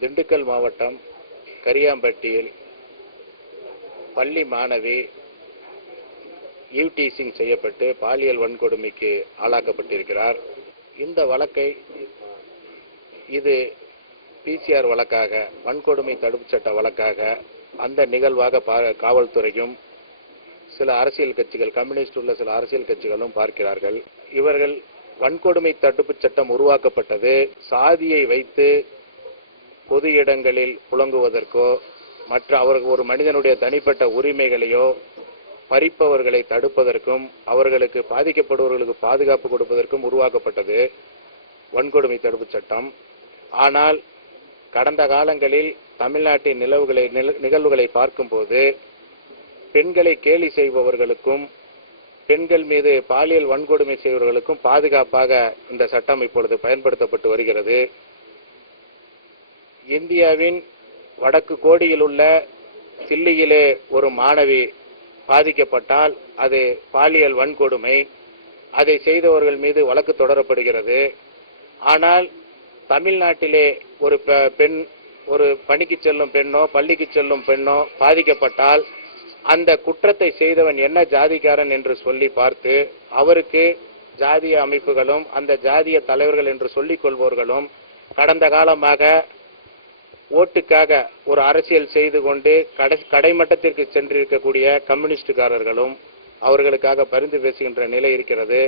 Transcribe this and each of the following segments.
திண்டுக்கல் மாவட்டம் கரியாம்பட்டியில் பள்ளி மாணவி ஈவ்டீசிங் செய்யப்பட்டு பாலியல் வன்கொடுமைக்கு ஆளாக்கப்பட்டிருக்கிறார். இந்த வழக்கை இது பிசிஆர் வழக்காக, வன்கொடுமை தடுப்பு சட்ட வழக்காக அந்த நிகழ்வாக காவல்துறையும் சில அரசியல் கட்சிகள், கம்யூனிஸ்ட் உள்ள சில அரசியல் கட்சிகளும் பார்க்கிறார்கள். இவர்கள் வன்கொடுமை தடுப்பு சட்டம் உருவாக்கப்பட்டது சாதியை வைத்து பொது இடங்களில் புழங்குவதற்கோ மற்ற அவர்கள் ஒரு மனிதனுடைய தனிப்பட்ட உரிமைகளையோ பறிப்பவர்களை தடுப்பதற்கும் அவர்களுக்கு பாதிக்கப்படுபவர்களுக்கு பாதுகாப்பு கொடுப்பதற்கும் உருவாக்கப்பட்டது வன்கொடுமை தடுப்பு சட்டம். ஆனால் கடந்த காலங்களில் தமிழ்நாட்டின் நிகழ்வுகளை பார்க்கும்போது பெண்களை கேலி செய்பவர்களுக்கும் பெண்கள் மீது பாலியல் வன்கொடுமை செய்பவர்களுக்கும் பாதுகாப்பாக இந்த சட்டம் இப்பொழுது பயன்படுத்தப்பட்டு வருகிறது. இந்தியாவின் வடக்கு கோடியில் உள்ள தில்லியிலே ஒரு மாணவி பாதிக்கப்பட்டால் அது பாலியல் வன்கொடுமை, அதை செய்தவர்கள் மீது வழக்கு தொடரப்படுகிறது. ஆனால் தமிழ்நாட்டிலே ஒரு பெண், ஒரு பணிக்கு செல்லும் பெண்ணோ பள்ளிக்கு செல்லும் பெண்ணோ பாதிக்கப்பட்டால் அந்த குற்றத்தை செய்தவன் என்ன ஜாதிக்காரன் என்று சொல்லி பார்த்து அவருக்கு ஜாதிய அமைப்புகளும் அந்த ஜாதிய தலைவர்கள் என்று சொல்லிக் கொள்பவர்களும் கடந்த காலமாக ஓட்டுக்காக ஒரு அரசியல் செய்து கொண்டு கடைமட்டத்திற்கு சென்றிருக்கக்கூடிய கம்யூனிஸ்டுக்காரர்களும் அவர்களுக்காக பரிந்து பேசுகின்ற நிலை இருக்கிறது.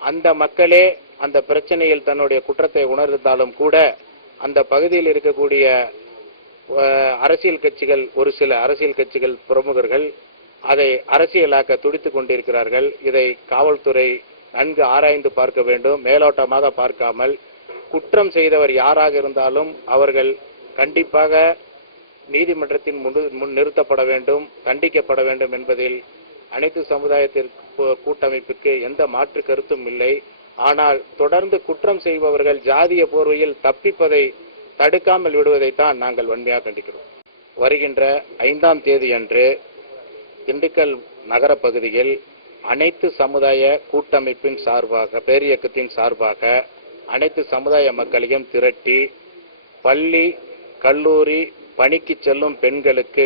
அந்த மக்களே அந்த பிரச்சனையில் தன்னுடைய குற்றத்தை உணர்ந்தாலும் கூட அந்த பகுதியில் இருக்கக்கூடிய அரசியல் கட்சிகள், ஒரு சில அரசியல் கட்சிகள் பிரமுகர்கள் அதை அரசியலாக்க துடித்துக் கொண்டிருக்கிறார்கள். இதை காவல்துறை நன்கு ஆராய்ந்து பார்க்க வேண்டும். மேலோட்டமாக பார்க்காமல் குற்றம் செய்தவர் யாராக இருந்தாலும் அவர்கள் கண்டிப்பாக நீதிமன்றத்தின் முன் நிறுத்தப்பட வேண்டும், தண்டிக்கப்பட வேண்டும் என்பதில் அனைத்து சமுதாயத்திற்கு கூட்டமைப்புக்கு எந்த மாற்று கருத்தும் இல்லை. ஆனால் தொடர்ந்து குற்றம் செய்பவர்கள் ஜாதிய போர்வையில் தப்பிப்பதை தடுக்காமல் விடுவதைத்தான் நாங்கள் வன்மையாக கண்டிக்கிறோம். வருகின்ற 5ஆம் தேதி அன்று திண்டுக்கல் நகர பகுதியில் அனைத்து சமுதாய கூட்டமைப்பின் சார்பாக, பேரியக்கத்தின் சார்பாக அனைத்து சமுதாய மக்களையும் திரட்டி பள்ளி, கல்லூரி, பணிக்கு செல்லும் பெண்களுக்கு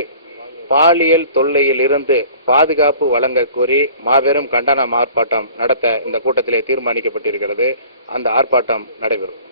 பாலியல் தொல்லையில் இருந்து பாதுகாப்பு வழங்க கோரி மாபெரும் கண்டன ஆர்ப்பாட்டம் நடத்த இந்த கூட்டத்திலே தீர்மானிக்கப்பட்டிருக்கிறது. அந்த ஆர்ப்பாட்டம் நடைபெறும்.